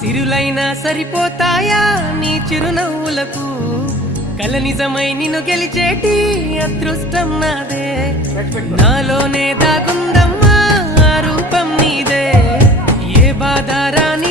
సిరులైనా సరిపోతాయా నీ చిరునవ్వులకు కల నిజమై నిన్ను గెలిచేటి అదృష్టం నాదే నాలోనే దాగుందమ్మా ఆ రూపం నీదే ఏ బాధ రాని